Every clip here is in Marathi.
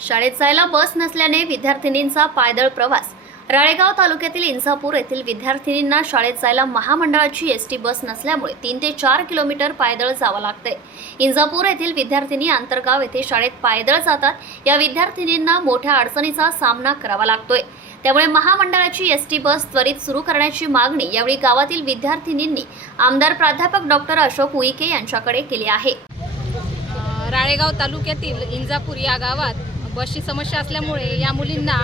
शाळेत जायला बस नसल्याने विद्यार्थिनींचा पायदळ प्रवास. राळेगाव तालुक्यातील इंझापूर येथील विद्यार्थिनींना शाळेत जायला महामंडळाची एस टी बस नसल्यामुळे तीन ते चार किलोमीटर पायदळ जावं लागतंय. इंझापूर येथील विद्यार्थिनी आंतरगाव येथे शाळेत पायदळ जातात. या विद्यार्थिनींना मोठ्या अडचणीचा सामना करावा लागतोय. त्यामुळे महामंडळाची एस टी बस त्वरित सुरू करण्याची मागणी यावेळी गावातील विद्यार्थिनींनी आमदार प्राध्यापक डॉक्टर अशोक उईके यांच्याकडे केली आहे. राळेगाव तालुक्यातील इंजापूर या गावात बसची समस्या असल्यामुळे या मुलींना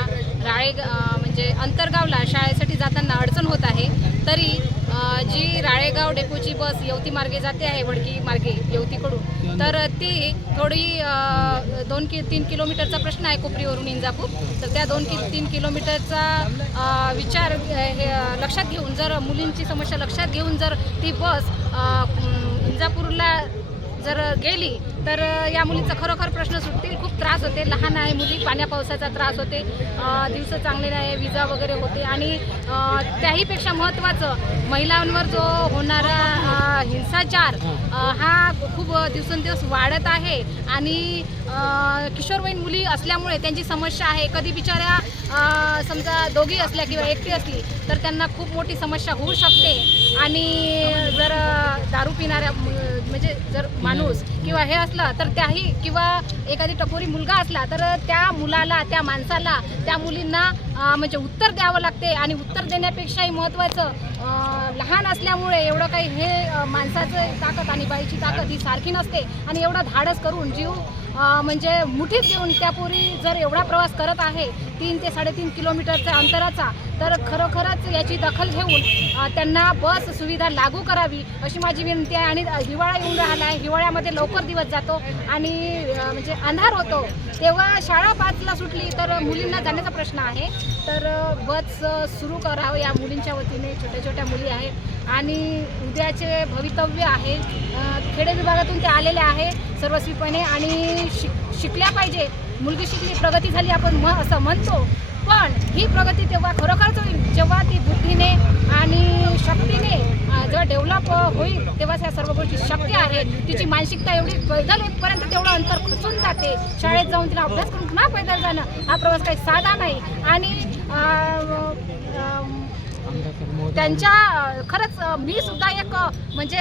राळे म्हणजे अंतरगावला शाळेसाठी जाताना अडचण होत आहे. तरी जी राळेगाव डेपोची बस यवती मार्गे जाते आहे वडकी मार्गे यवतीकडून तर ती थोडी दोन कि तीन किलोमीटरचा प्रश्न आहे कोपरीवरून इंजापूर. तर त्या दोन कि तीन किलोमीटरचा विचार हे, लक्षात घेऊन जर मुलींची समस्या लक्षात घेऊन जर ती बस इंजापूरला जर गेली तर या मुलींचा खरोखर प्रश्न सुटतील. खूप त्रास होते. लहान आहे मुली पाण्या पावसाचा त्रास होते. दिवस चांगले नाही विजा वगैरे होते. आणि त्याहीपेक्षा महत्त्वाचं महिलांवर जो होणारा हिंसाचार हा खूप दिवसेंदिवस वाढत आहे. आणि किशोरवयीन मुली असल्यामुळे त्यांची समस्या आहे. कधी बिचाऱ्या समजा दोघी असल्या किंवा एकटी असली तर त्यांना खूप मोठी समस्या होऊ शकते. आणि जर दारू पिणाऱ्या म्हणजे जर माणूस किंवा हे असलं तर त्याही किंवा एखादी टपोरी मुलगा असला तर त्या मुलाला त्या माणसाला त्या मुलींना म्हणजे उत्तर द्यावं लागते आणि उत्तर देण्यापेक्षाही महत्त्वाचं लहान असल्यामुळे एवढं काही हे माणसाचं ताकद आणि बाईची ताकद ही सारखी नसते. आणि एवढा धाडस करून जीव म्हणजे मुठीत घेऊन त्यापूर्वी जर एवढा प्रवास करत आहे तीन ते साडेतीन किलोमीटरच्या अंतराचा तर खरोखरच याची दखल घेऊन त्यांना बस सुविधा लागू करावी अशी माझी विनंती आहे. आणि हिवाळा येऊन राहिला आहे. हिवाळ्यामध्ये लवकर दिवस जातो आणि म्हणजे अंधार होतो. तेव्हा शाळा पाचला सुटली तर मुलींना जाण्याचा प्रश्न आहे. तर बस सुरू करावं या मुलींच्या वतीने. छोट्या छोट्या मुली आहेत. आणि उद्याचे भवितव्य आहे. खेडे विभागातून ते आलेले आहे सर्वस्वीपणे आणि शिक शिकल्या पाहिजे. मुलगी शिकली प्रगती झाली आपण म असं म्हणतो. पण ही प्रगती तेव्हा खरोखरच होईल. जेव्हा ती बुद्धीने आणि शक्तीने जेव्हा डेव्हलप होईल तेव्हाच ह्या सर्व गोष्टी शक्य आहे तिची मानसिकता एवढी पैदल येतपर्यंत तेवढं अंतर खचून जाते. शाळेत जाऊन तिला अभ्यास करून पुन्हा पैदल जाणं हा प्रवास काही साधा नाही. आणि त्यांच्या खरंच मी सुद्धा एक म्हणजे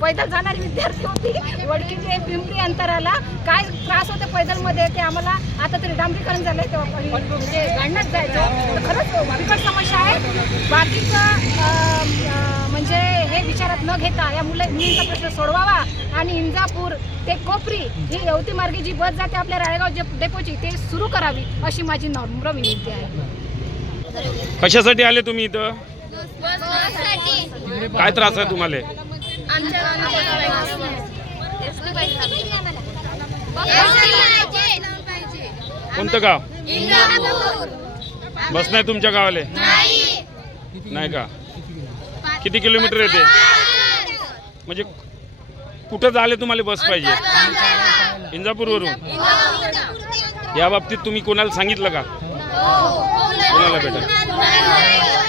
पैदल जाणारी विद्यार्थी होती. वडकी ते पिंपरी अंतराला. काय त्रास होते पैदलमध्ये ते आम्हाला आता तरी डांबरीकरण झालं तेव्हा पहिले म्हणजे गाडण्यात जायचं. तर खरंच बिकट समस्या आहे. बाकीचं म्हणजे हे विचारात न घेता या मुलं मुलींचा प्रश्न सोडवावा आणि इंजापूर ते कोपरी ही यवती मार्गे जी बस जाते आपल्या राळेगाव जे डेपोची ते सुरू करावी अशी माझी नम्र विनंती आहे. कशासाठी आले तुम्ही इथं? काय त्रास आहे तुम्हाला? कोणतं गाव? बस नाही तुमच्या गावाले? नाही. का? किती किलोमीटर येते? म्हणजे कुठं झाले तुम्हाला बस पाहिजे? इंजापूरवरून या बाबतीत तुम्ही कोणाला सांगितलं का? कोणाला भेटा